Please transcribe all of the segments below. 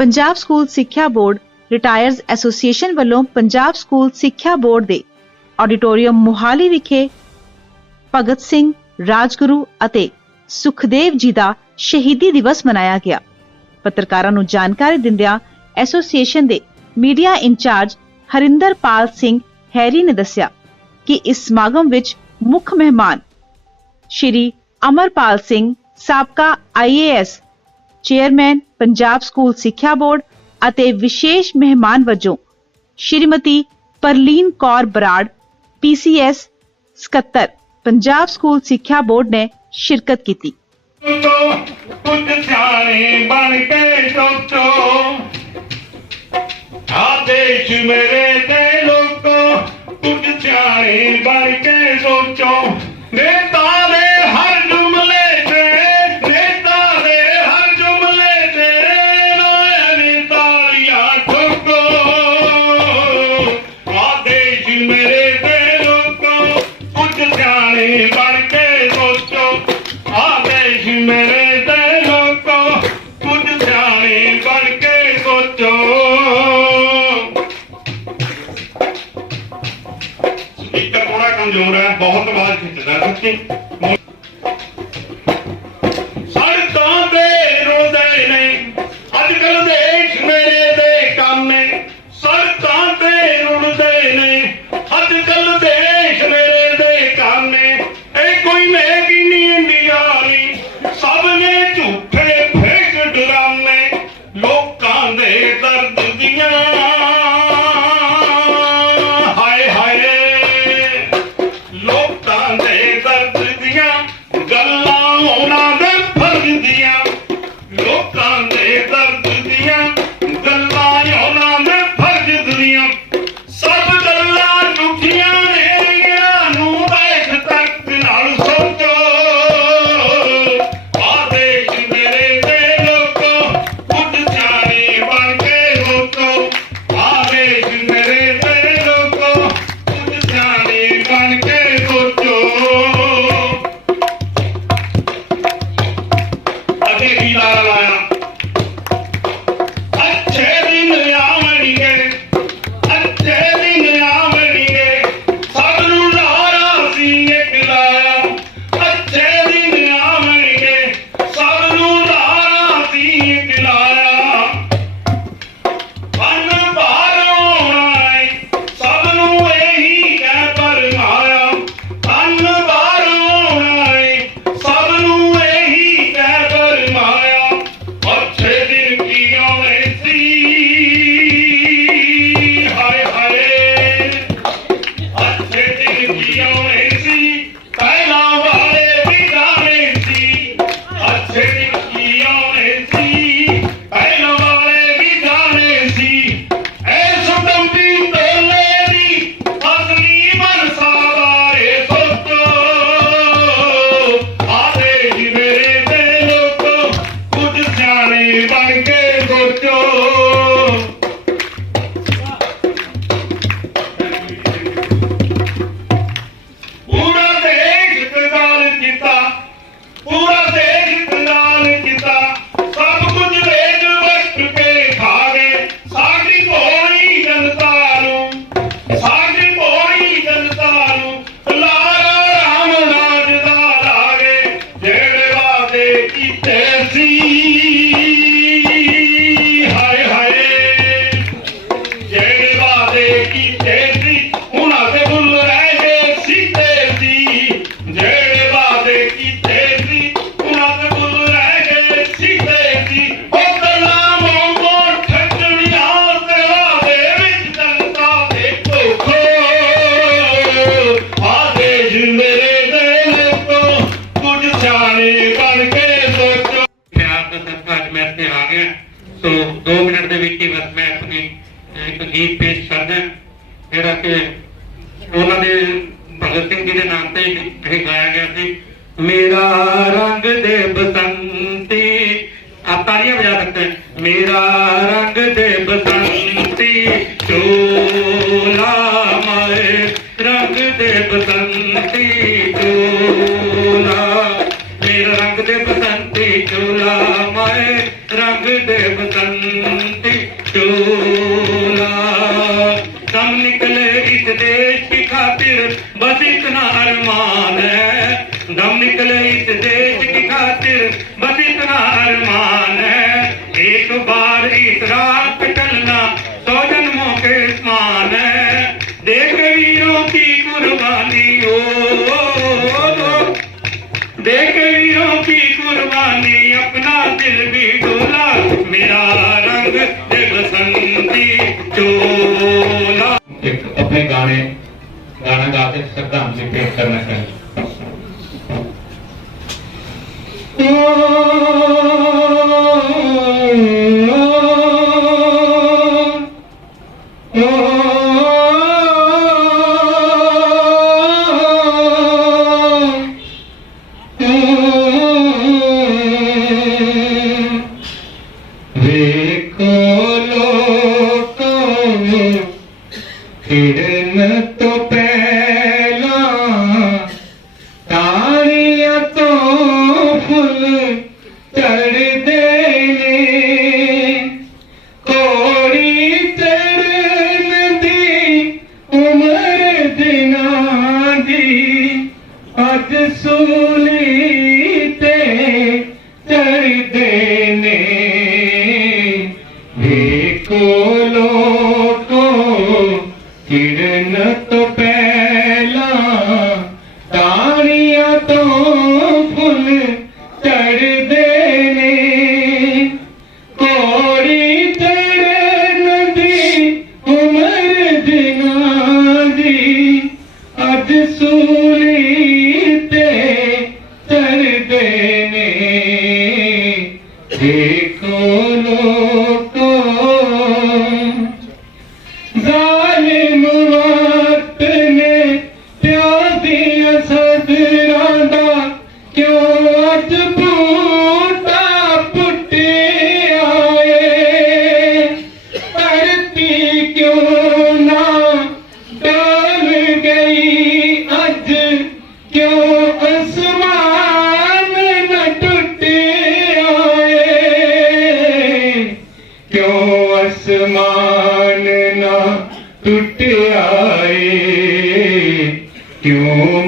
Punjab school ਸਿੱਖਿਆ board retirees association ਵੱਲੋਂ Punjab school ਸਿੱਖਿਆ ਬੋਰਡ ਦੇ ਆਡੀਟੋਰੀਅਮ ਮੁਹਾਲੀ ਵਿਖੇ ਭਗਤ ਸਿੰਘ, ਰਾਜਗੁਰੂ ਅਤੇ ਸੁਖਦੇਵ ਜੀ ਦਾ ਸ਼ਹੀਦੀ ਦਿਵਸ ਮਨਾਇਆ ਗਿਆ। ਪੱਤਰਕਾਰਾਂ ਨੂੰ ਜਾਣਕਾਰੀ ਦਿੰਦਿਆਂ ਐਸੋਸੀਏਸ਼ਨ ਦੇ media incharge Harinderpal Singh Harry ਨੇ ਦੱਸਿਆ ਕਿ ਇਸ ਸਮਾਗਮ ਵਿੱਚ ਮੁੱਖ ਮਹਿਮਾਨ ਸ਼੍ਰੀ ਅਮਰਪਾਲ ਸਿੰਘ, ਸਾਬਕਾ ਆਈਏਐਸ ਚੇਅਰਮੈਨ ਪੰਜਾਬ ਸਕੂਲ ਸਿੱਖਿਆ ਬੋਰਡ ਅਤੇ ਵਿਸ਼ੇਸ਼ ਮਹਿਮਾਨ ਵਜੋਂ ਸ਼੍ਰੀਮਤੀ ਪਰਲੀਨ ਕੌਰ ਬਰਾੜ ਪੀਸੀਐਸ 77 ਪੰਜਾਬ ਸਕੂਲ ਸਿੱਖਿਆ ਬੋਰਡ ਨੇ ਸ਼ਿਰਕਤ ਕੀਤੀ ਤੋਂ ਕੁਝ ਸਿਆਣੇ ਬਣ ਕੇ ਸੋਚੋ ਆਦੇਸ਼ ਮੇਰੇ ਤੇ ਲੋਕੋ ਕੁਝ ਸਿਆਣੇ ਬਣ ਕੇ ਸੋਚੋ ਸਪੀਕਰ ਥੋੜਾ ਕਮਜ਼ੋਰ ਹੈ ਬਹੁਤ ਆਵਾਜ਼ ਖਿੱਚਦਾ ਸੱਚੀ मेरा रंग दे बसंती आप तालियां बजा सकते हैं मेरा रंग दे बसंती चोला मर रंग दे बसंती चोला मेरा रंग दे बसंती चोला मर रंग दे बसंती चोला दम निकले इस देश की खातिर बस इतना अरमान है दम निकले इस देश की खातिर बस इतना अरमान है एक बार इस रात पे चलना सौ जन्मों के समान है देख वीरों की कुर्बानी ओ, ओ, ओ, ओ देख वीरों की कुर्बानी अपना दिल भी डोला मेरा रंग बसंती चोला एक अपने गाने गाना गाते श्रद्धांजलि पेश करना चाहिए ਦੀ ਅੱਜ ਸੂਲੀ ਤੇ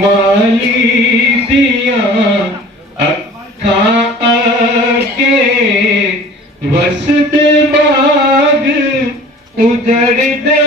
ਮਾਲੀ ਦੀਆਂ ਅੱਖਾਂ ਅੱਗੇ ਵਸਦੇ ਬਾਗ ਉਜੜਦੇ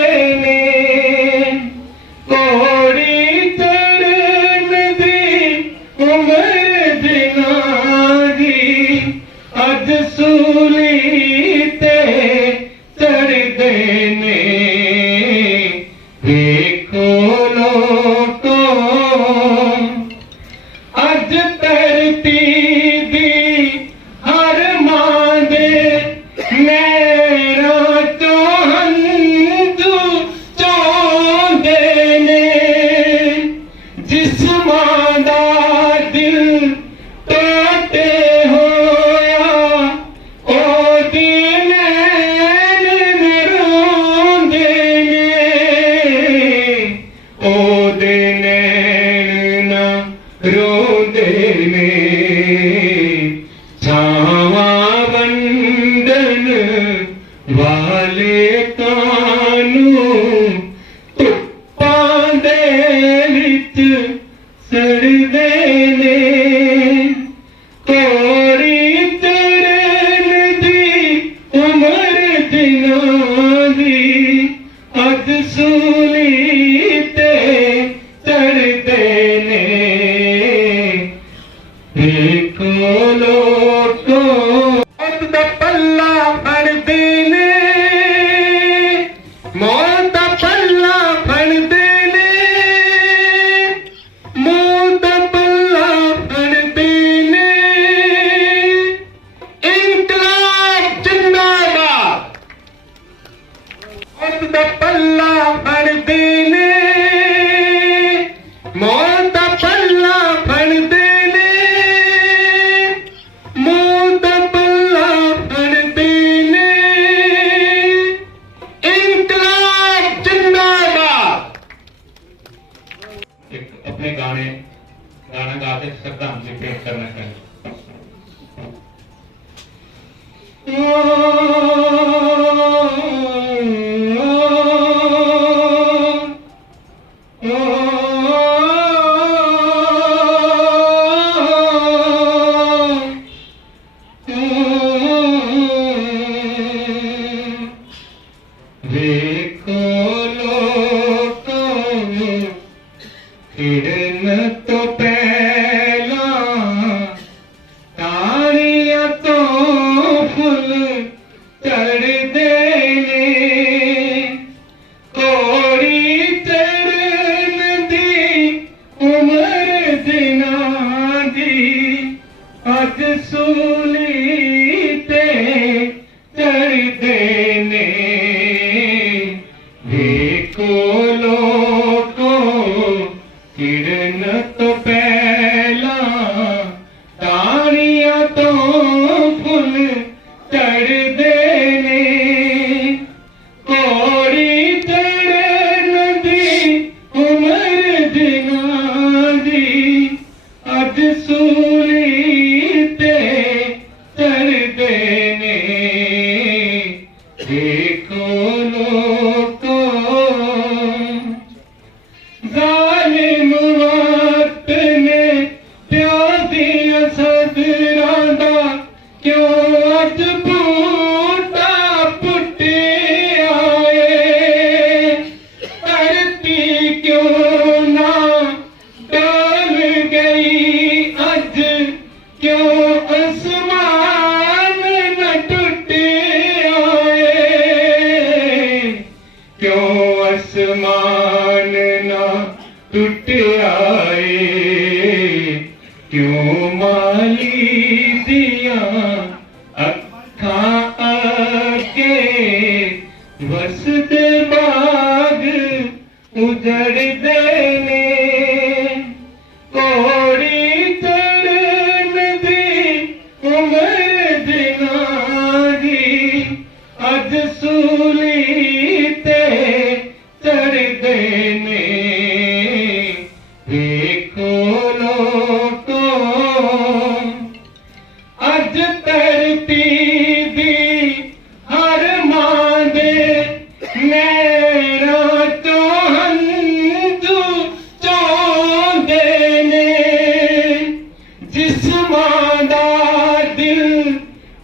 ਕਿਉਂ ਮਾਲੀ ਦੀਆਂ